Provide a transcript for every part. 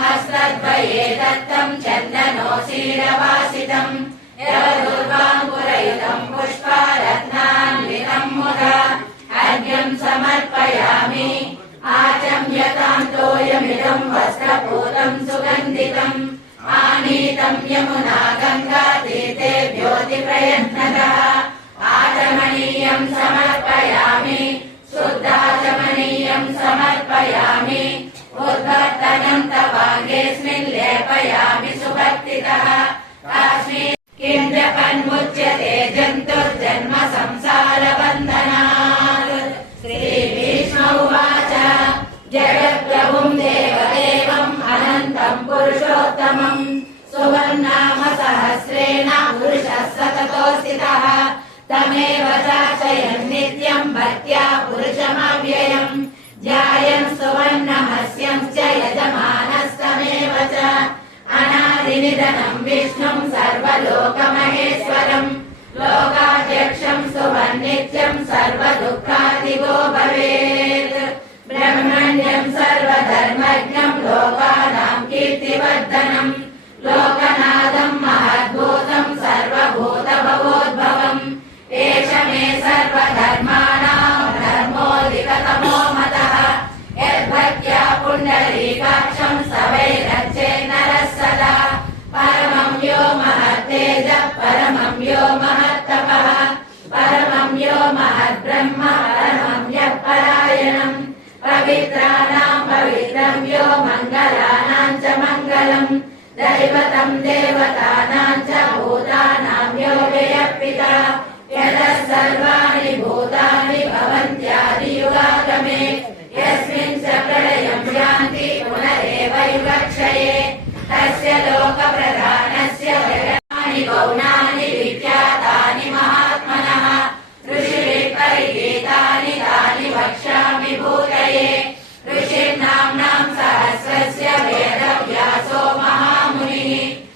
हस्तद्वये दत्तं चन्दनोऽशीरवासितं यवदुर्वाङ्कुरयुतं पुष्पारत्नान्वितं मुदा अर्घ्यं समर्पयामि आचम्यतां तोयमिदं वस्त्रपूतं सुगन्धितम् आनीतं यमुना गङ्गा तीर्थेभ्योऽतिप्रयत्नतः आचमनीयं समर्पयामि शुद्धाचमनीयं समर्पयामि उद्वर्तनं तवाङ्गेऽस्मिन् लेपयामि सुभक्तितः काश्मीर किं जपन्मुच्यते जन्तुर्जन्म संसारबन्धनात् श्रीभीष्म उवाच जगत्प्रभुं देवदेवम् अनन्तं पुरुषोत्तमम् सुवर्णाम सहस्रेण पुरुषः सततो स्थितः तमेव चार्चयन् नित्यं भक्त्या पुरुषमव्ययम् ध्यायन् सुवर्णमस्यंश्च यजमानस्तमेव च अनादिनिधनं विष्णुं सर्वलोकमहेश्वरम् लोकाध्यक्षं सुवर्नित्यं सर्वदुःखादिगो भवेत् ब्रह्मण्यं सर्वधर्मज्ञं लोकानां कीर्तिवर्धनम् लोकनाथं महद्भूतं सर्वभूतभवोद्भवम् एष मे सर्वधर्माणां धर्मोऽधिकतमो मतः यद्भक्त्या पुण्डरीकाक्षं सवैरर्चेत् नरः सदा परमं यो महत्तेजः परमं यो महत्तपः परमं यो महद्ब्रह्म परमं यः परायणम् पवित्राणां पवित्रं यो मङ्गलानां च मङ्गलम् दैवतं देवतानां च भूतानां यो व्ययः पिता यतः सर्वाणि भूतानि भवन्त्यादियुगागमे यस्मिन् च प्रलयं यान्ति पुनरेव युगक्षये तस्य लोकप्रधानस्य जगतानि गौणानि विख्यातानि महात्मनः ऋषिभिः परिगीतानि तानि वक्ष्यामि भूतये ऋषिर्नाम्नां सहस्रस्य वेदव्यासो महामुनिः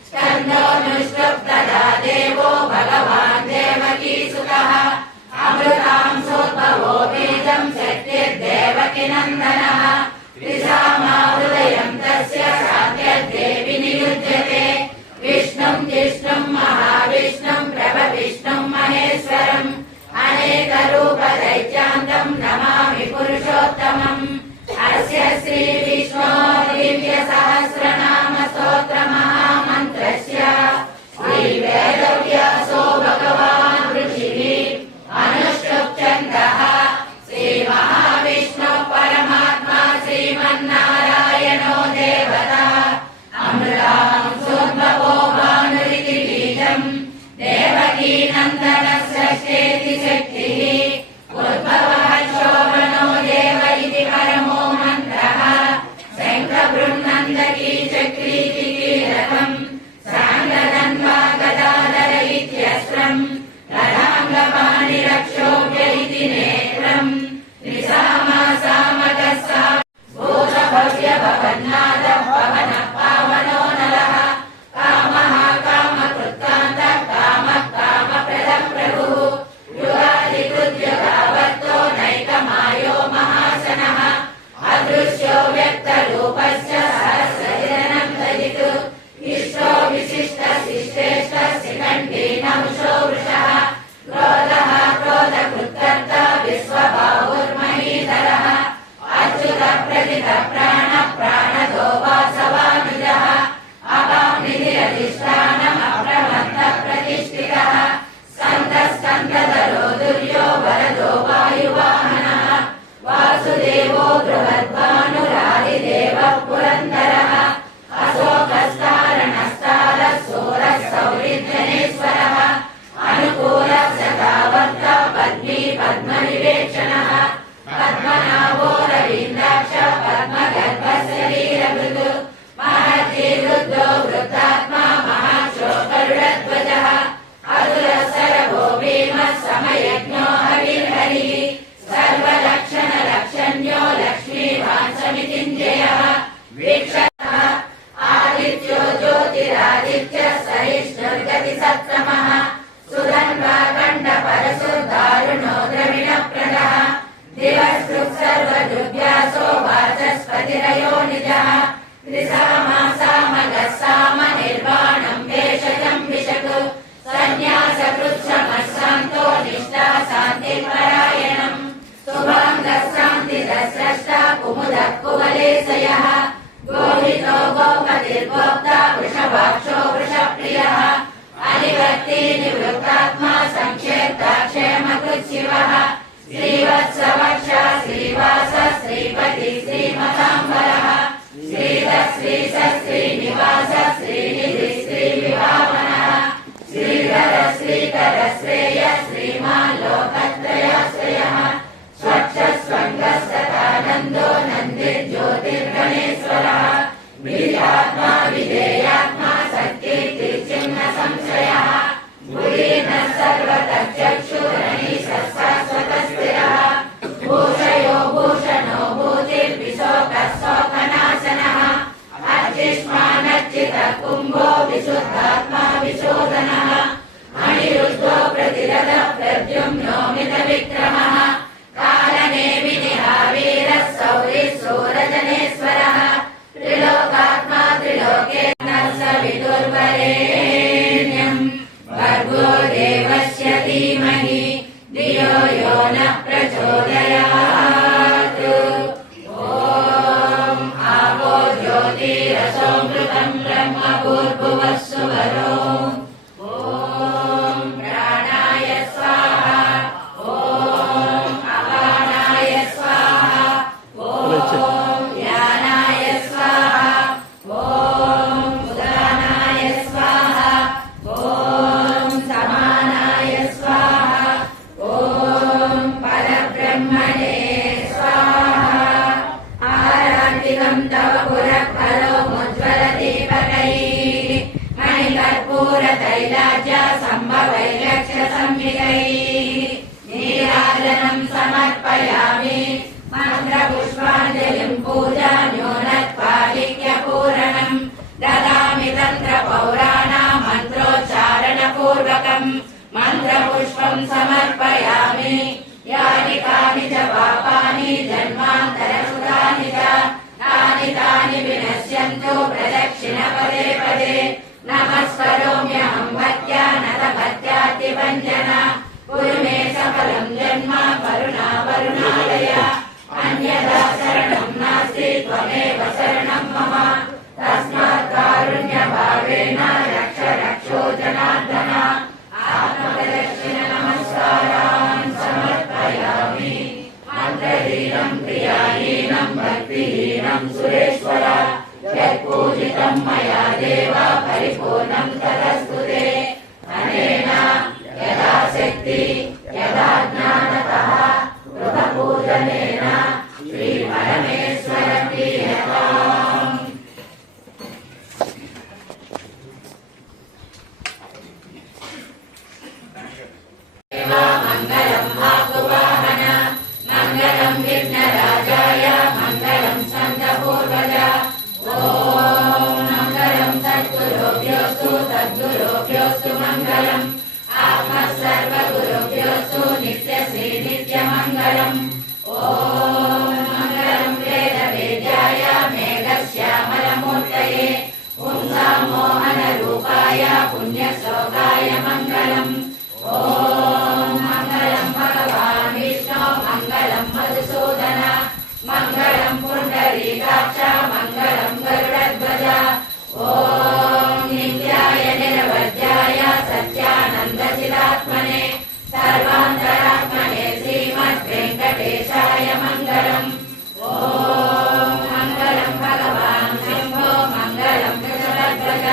स्कन्दोऽनुष्टुप् तदा देवो भगवान् देवकीसुतः अमृतांसोद्भवो बीजं शक्तिर्देवकीनन्दनः त्रिसामाहृदयं तस्य साध्यद्देवि नियुज्यते विष्णुं जिष्णुं महाविष्णुं प्रभविष्णुं महेश्वरम् अनेकरूपदैत्यान्तं नमामि पुरुषोत्तमम् अस्य श्रीविष्णोः दिव्यसहस्रनाम स्तोत्रमहामन्त्रस्य श्रीवेदव्यासो भगवान् ऋषिः अनुष्टुप् छन्दः श्रीमहाविष्णुः परमात्मा श्रीमन्नारायणो देवता अमृतांसोद्भवो भानुरिति बीजम् देवकीनन्दनः षष्ठेति शक्तिः उद्भवः शोभनो देव इति परमो मन्त्रः शङ्खबृह्नन्दकी चक्रीति कीलकम् साङ्गधन्वा गदाधर इत्यस्त्रम् रथाङ्गपाणिरक्षोभ्य इति नेत्रम् त्रिसामा सामकः सा भूतभव्य भवन्नादः पवनः पावनो नरः कामः कामकृत्कान्तः कामः कामप्रदः प्रभुः युगादिकृद्युगावर्तो नैकमायो महाशनः अदृश्यो व्यक्तरूपस्य सहस्रजनं दयितु कुवलेशयः गोहितो गोपतिर्गोप्ता वृषभाक्षो वृषप्रियः अनिवर्ती निवृत्तात्मा संक्षेप्ता क्षेमकृच्छिवः श्रीवत्सवक्षा श्रीवास श्रीपति श्रीमताम्बरः श्रीधर श्रीश श्रीनिवास श्रीनिधि श्रीविभावनः श्रीधर श्रीकर श्रेय श्रीमान् लोकत्रयाश्रयः स्वच्छ स्वङ्गस्तदानन्दो नन्दिर्ज्योतिर्गणेश्वरः विधियात्मा विधेयात्मा सत्कीर्तिर्चिह्न संशयः मुदीर्नः सर्वतः चक्षुरनीशः शाश्वतस्थिरः भूषयो भूषणो भूतिर्विशोकः शोकनाशनः अर्चिष्मानर्चितः कुम्भो विशुद्धात्मा विशोधनः अनिरुद्धो प्रतिरथः प्रद्युम्नो मितविक्रमः कालनेमिनिः वीरः सौरिः सूरजनेश्वरः त्रिलोकात्मा त्रिलोकेश्वरः सवितुर्वरेण्यं भर्गो देवस्य धीमहि धियो यो नः प्रचोदयात् ॐ आपो ज्योतिरसोऽमृतं ब्रह्म भूर्भुवः सुवरो ॐ प्राणाय स्वाहा ॐ अपानाय स्वाहा ॐ ज्ञानाय स्वाहा ॐ उदानाय स्वाहा ॐ समानाय स्वाहा ॐ परब्रह्मणे स्वाहा आराधितं तव पुरः करोमुज्ज्वलदीपकैः मणिकर्पूरतैलाज्य सम्भवैलक्ष्यसंविधैः नीराजनं समर्पयामि मन्त्रपुष्पाञ्जलिं पूजान्योनत्पादिक्यपूरणं ददामि तन्त्रपौराणां मन्त्रोच्चारणपूर्वकं मन्त्रपुष्पं समर्पयामि यानि कानि च पापानि जन्मान्तरकृतानि च तानि विनश्यन्तु प्रदक्षिण पदे पदे नमस्करोम्यहं भक्त्या नतभक्त्यातिभञ्जन कुरु मे सकलं जन्म करुणावरुणालय अन्यथा शरणं नास्ति त्वमेव शरणं मम तस्मात् कारुण्यभावेन रक्ष रक्षो जनार्दन आत्मप्रदक्षिण नमस्कारान् समर्पयामि मन्त्रहीनं क्रियाहीनं भक्तिहीनं सुरेश्वर यत्पूजितं मया देव परिपूर्णं तदस्तु ते अनेन यथाशक्ति यथा ज्ञानतः गृहपूजनेन श्रीपरमेश्वर प्रीयताम् मङ्गलं वाकुवाहन मङ्गलं विघ्नराजाय मङ्गलं स्कन्दपूर्वज ॐ मङ्गलं सद्गुरुभ्योऽस्तु तद्गुरुभ्योऽस्तु मङ्गलम् आत्मः सर्वगुरुभ्योऽस्तु नित्यश्री नित्यमङ्गलम् ॐ मङ्गलं वेदवेद्याय मेघश्यामलमूर्तये पुंसां मोहनरूपाय पुण्यश्लोकाय मङ्गलम् ॐ मङ्गलं भगवान् विष्णो मङ्गलं मधुसूदन मङ्गलं पुण्डरीकाक्ष मङ्गलं गरुडध्वज ॐ नित्याय निरवध्याय सत्यानन्दचिदात्मने सर्वान्तरात्मने श्रीमद्वेङ्कटेशाय मङ्गलम् ॐ मङ्गलं भगवान् शम्भो मङ्गलं वृषभध्वज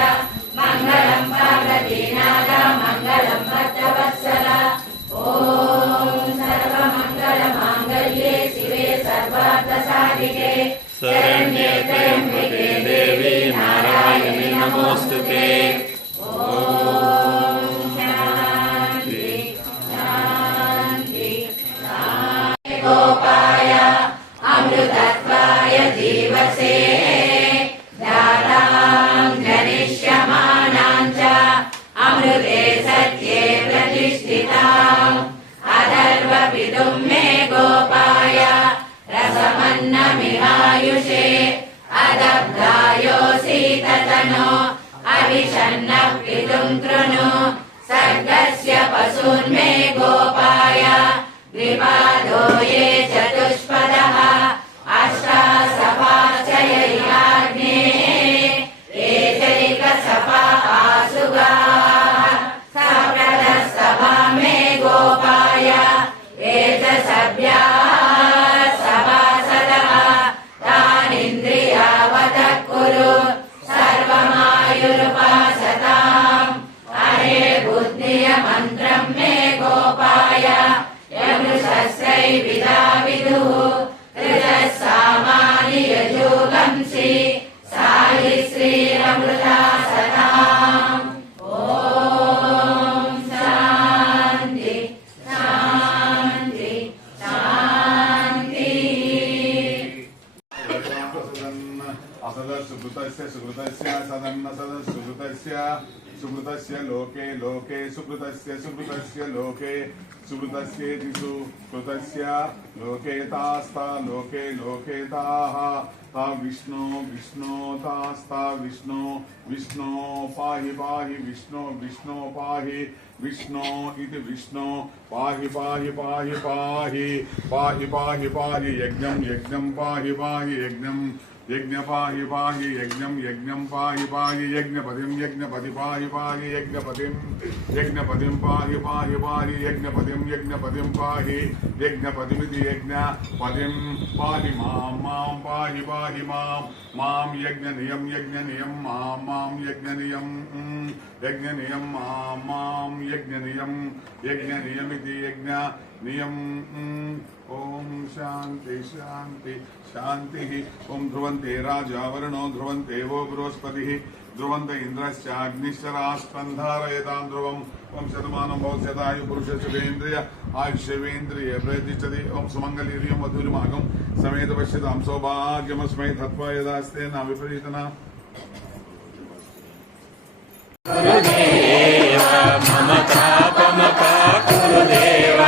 मङ्गलं पार्वतीनाथ मङ्गलं भक्तवत्सल ॐ सर्वमङ्गलमाङ्गल्ये शिवे सर्वार्थसाधिके शरण्ये त्र्यम्बके देवी नारायणि नमोऽस्तुते ॐ शान्ति शान्ति शान्ति गोपाय अमृतत्वाय जीवसे दातां जनिष्यमानां च अमृते सत्ये प्रतिष्ठिताम् अथर्वविदुं मे गोपाय रसमन्नमिहायुषे अदब्धायोऽसीततनो अविशन्नः पितुं कृणु सर्गस्य पशून्मे गोपाय द्विपादो ये चतुष्पदः अष्टास वीरमृता सदाम् ॐ शान्ति शान्ति शान्ति असदसुकृतस्य सुकृतस्य सदन्न सदसुकृतस्य सुकृतस्य लोके लोके सुकृतस्य सुकृतस्य लोके सुकृतस्येति सुकृतस्य लोके तास्ता लोके लोके ताः ता विष्णु विष्णु तास्ता विष्णु विष्णु पाहि पाहि विष्णु विष्णु पाहि विष्णु इति विष्णु पाहि पाहि पाहि पाहि पाहि पाहि पाहि यज्ञं यज्ञं पाहि पाहि यज्ञं यज्ञ पाहि पाहि यज्ञं यज्ञं पाहि पाहि यज्ञपतिं यज्ञपति पाहि पाहि यज्ञपतिं यज्ञपतिं पाहि पाहि पाहि यज्ञपतिं यज्ञपतिं पाहि यज्ञपतिमिति यज्ञपतिं पाहि मां पाहि पाहि मां यज्ञनियं यज्ञनियं मां यज्ञनियं यज्ञनियं मां यज्ञनियं यज्ञनियमिति यज्ञनियं ओम शांति शांति शांति ओम ध्रुवन्ते राजा वरुणो ध्रुवन्ते वो बृहस्पतिः ध्रुवन्त इंद्रश्चाग्निश्च राष्ट्रन्धारयतां ध्रुवम् ओम शतमानं भवत्यतायु पुरुषशुभेन्द्रिय आयुष्यवेन्द्रिय प्रतिष्ठति ओम सुमङ्गलीर्यं मधुरिमागं समेत पश्यतां सौभाग्यमस्मै तत्त्वा यदास्ते न विपरीतना गुरुदेव मम पापमपा गुरुदेव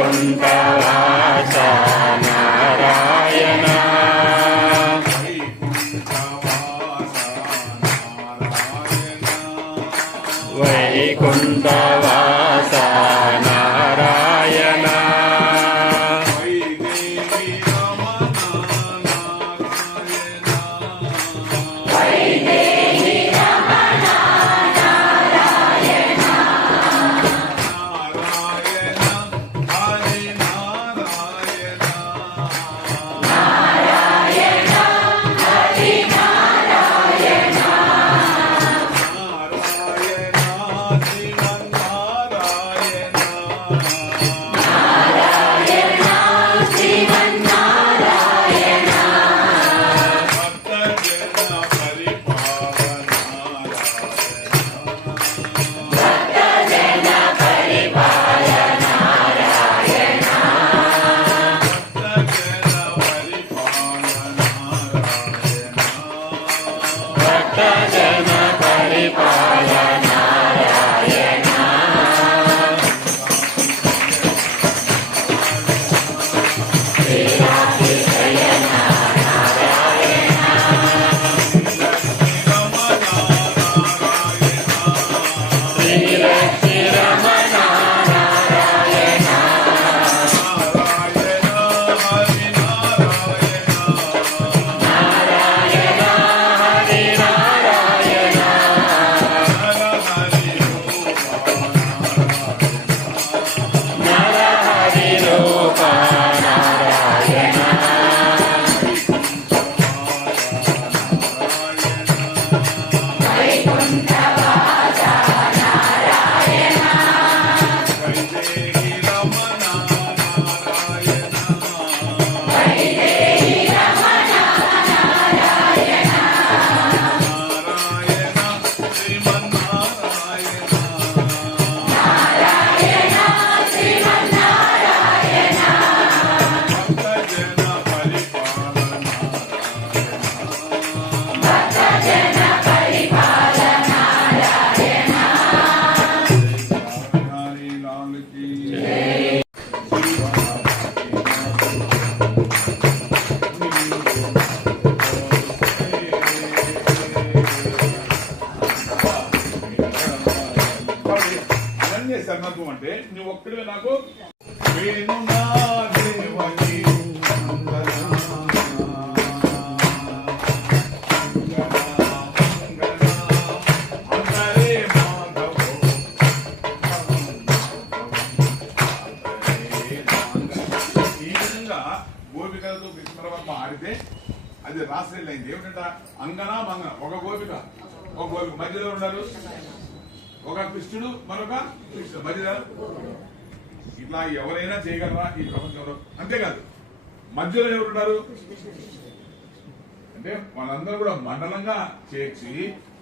వైకుంఠవాస నారాయణ వైకుంఠవాస వైకుంఠవాస నారాయణ వైదేహి రమణ నారాయణ వైదేహి రమణ నారాయణ నారాయణ హరి నారాయణ నారాయణ హరి నారాయణ నారాయణ శ్రీమన్నారాయణ నారాయణ శ్రీమన్నారాయణ భక్తజన పరిపాలనారాయణ భక్తజన పరిపాలనారాయణ భక్తజన పరిపాలన శ్రీలక్ష్మీ రమణ నారాయణ నారాయణ హరి నారాయణ నర హరి రూప నారాయణ వైకుంఠవాస నారాయణ వైదేహి రమణ నారాయణ నారాయణ శ్రీమన్నారాయణ భక్తజన పరిపాలనారాయణ అనన్య శరణత్వం అంటే నువ్వు ఒక్కడివే నాకు వేణునా దేవకి ఈ విధంగా గోపికలతో కృష్ణవర్మ ఆడితే అది రాసలీల అయింది. ఏమిటంట అంగన మంగన ఒక గోపిక మధ్యలో ఉన్నారు, ఒక కృష్ణుడు మరొక కృష్ణుడు మధ్యలో. ఇట్లా ఎవరైనా చేయగలరా ఈ ప్రపంచంలో? అంతేకాదు మధ్యలో ఎవరున్నారు అంటే వాళ్ళందరూ కూడా మండలంగా చేర్చి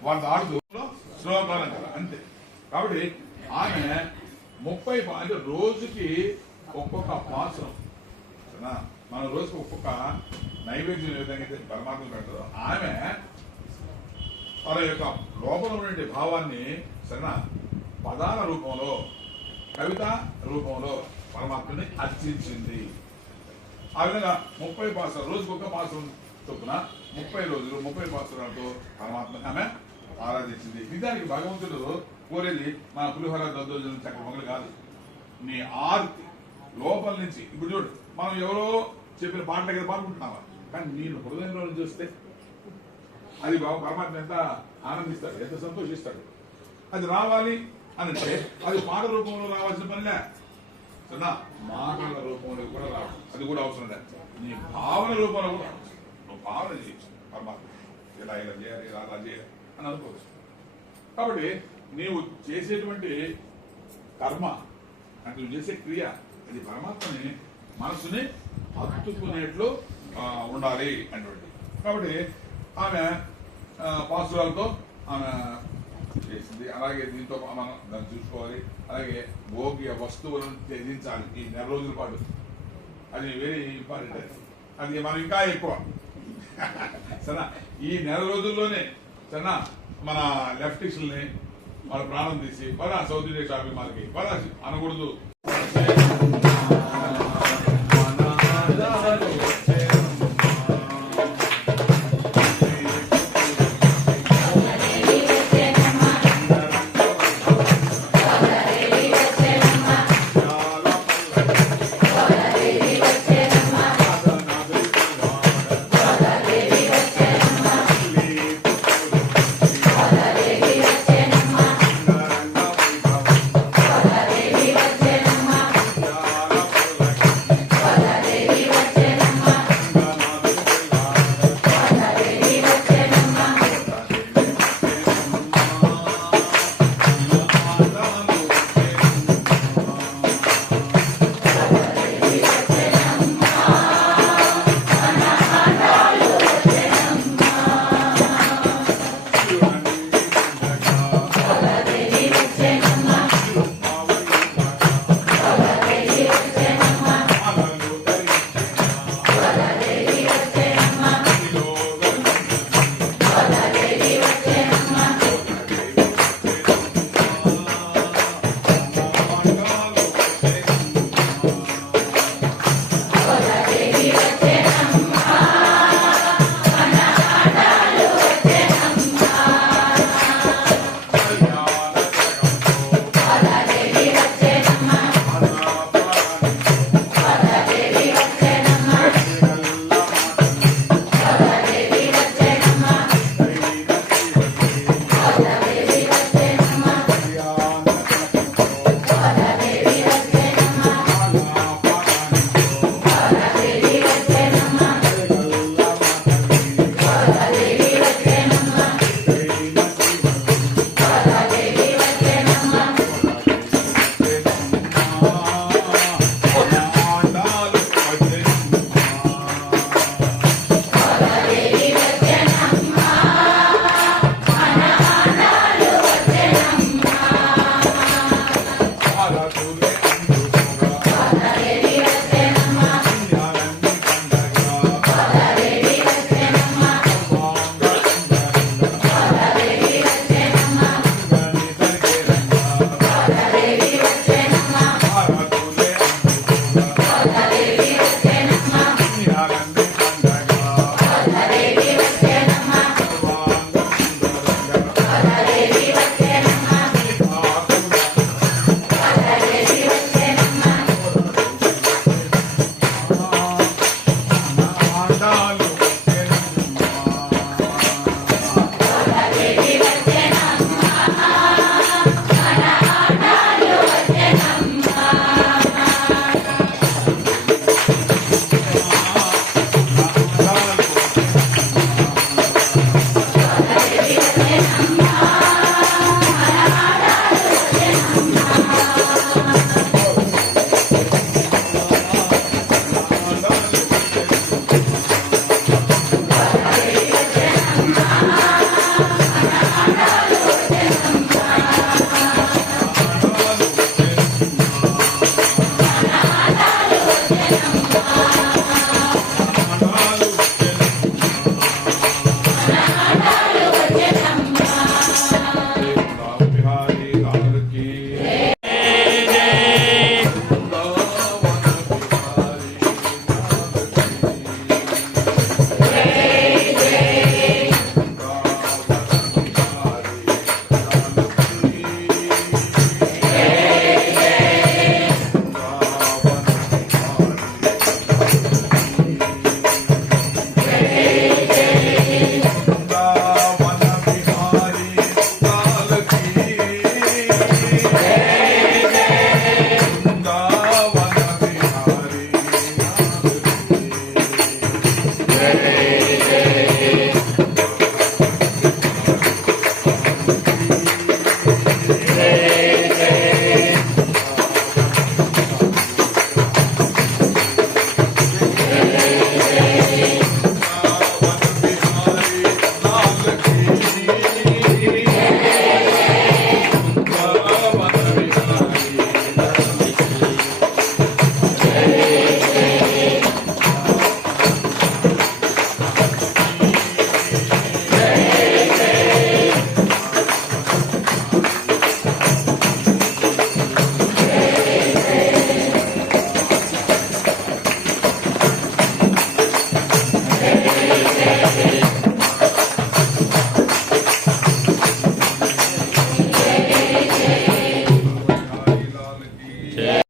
వాళ్ళ ఆడుతూ శ్లోకాలం కదా అంతే. కాబట్టి ఆమె 30 అంటే రోజుకి ఒక్కొక్క పాత్రం సరేనా, మన రోజుకి ఒక్కొక్క నైవేద్యం ఏ విధంగా అయితే పరమాత్మ పెడతారో ఆమె తన యొక్క లోపల ఉండే భావాన్ని సరేనా పదాల రూపంలో కవిత రూపంలో పరమాత్మని అర్చించింది. ఆ విధంగా 30 పాత్రలు రోజుకు ఒక పాత్రం చొప్పున 30 రోజులు 30 పాత్రలతో పరమాత్మని ఆమె ఆరాధించింది. నిజానికి భగవంతుడు కోరేది మన పులిహోర దద్దోజనం చక్కెర మొగలు కాదు, నీ ఆర్తి లోపల నుంచి. ఇప్పుడు చూడు, మనం ఎవరో చెప్పిన పాట దగ్గర పాల్గొంటున్నావా, కానీ నేను హృదయంలో నుంచి చూస్తే అది పరమాత్మ ఎంత ఆనందిస్తాడు, ఎంత సంతోషిస్తాడు. అది రావాలి అని అంటే అది పాట రూపంలో రావాల్సిన పనిలే సరేనా, మాటల రూపంలో కూడా రావాలి, అది కూడా అవసరం లేదు. నీ భావన రూపంలో కూడా నువ్వు భావన చేయొచ్చు పరమాత్మ ఇలా ఇలా చేయాలి ఇలా అలా చేయాలి అని అనుకోవచ్చు. కాబట్టి నీవు చేసేటువంటి కర్మ అంటే నువ్వు చేసే క్రియ అది పరమాత్మని మనసుని హత్తుకునేట్లు ఉండాలి అటువంటి. కాబట్టి ఆమె పాసురాలతో ఆమె చేసింది. అలాగే దీంతో మనం దాన్ని చూసుకోవాలి. అలాగే భోగ్య వస్తువులను త్యజించాలి ఈ 4 రోజుల పాటు. అది వెరీ ఇంపార్టెంట్. అది మనం ఇంకా ఎక్కువ సరేనా ఈ 4 రోజుల్లోనే సరేనా మన లెఫ్టిస్టుల్ని మన ప్రాణం తీసి పద సౌత్ ఇండియా షాపింగ్ మాల్కి పద అనకూడదు.